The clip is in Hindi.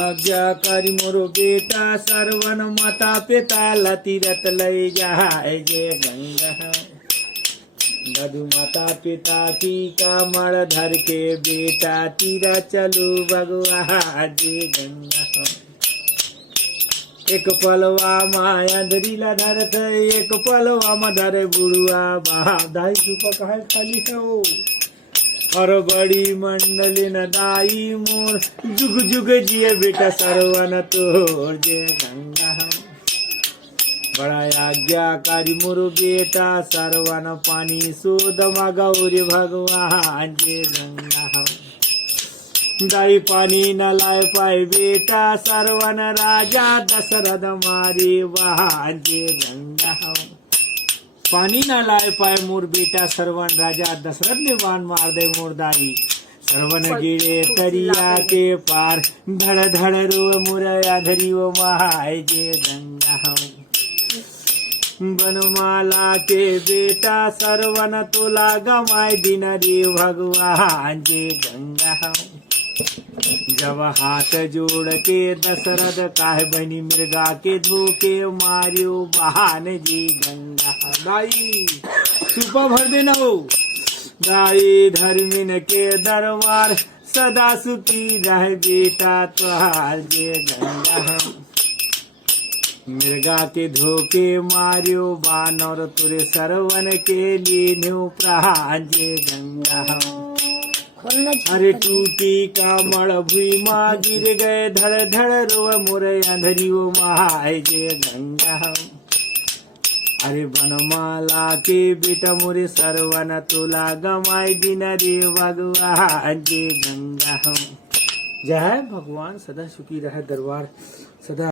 आज्ञाकारी मोरो बेटा सरवन माता पिता तीरथ लय जाए जय गंगा। मधु माता पिता की कमर धर के बेटा तीरा चलो भगवा जय गंगा। एक पलवा माया धरीला धरत एक पलवा मधर बुढ़ुआ बहादाई सुपा कहा खाली है वो और बड़ी मंडली न दाई मोर जुग जुग जिए बेटा सरवन तोर जय गंगा। बड़ा आज्ञाकारी मोर बेटा सरवन पानी सोदमा गौरी भगवान जय गंगा। दाई पानी न लाए पाए बेटा सरवन राजा दशरथ मारे वाहन जय गंगा। पानी न लाए पाए मोर बेटा सरवन राजा दशरथ ने बाण मार दे मोर दाई सरवन गिरे तरिया के पार धड़ धड़ रो मुरया धरी वो महाय जय गंगा। बनमाला के बेटा सरवन तोला गमाय दिन रे भगवान जय गंगा। जब हाथ जोड़ के दशरथ काहे बनी मृगा के धोके मारियो बहान जी गंगा। दाई सुपा भर देना हो दाई धर्मिन के दरबार सदा सुखी रह बेटा तुहार जय गंगा। मृगा के धोके मारियो बानर तुरे सरवन के लिए प्राण जय गंगा। अरे टूटी का मड़ भुई माँ गिर गए धड़ धड़ रो मोरे अंधरी वो महाय जय गंगा। अरे बनमाला के बेटा मोरे सरवन तोला गमाई दिन रे भगवान जय गंगा। जय भगवान सदा सुखी रहे दरबार सदा।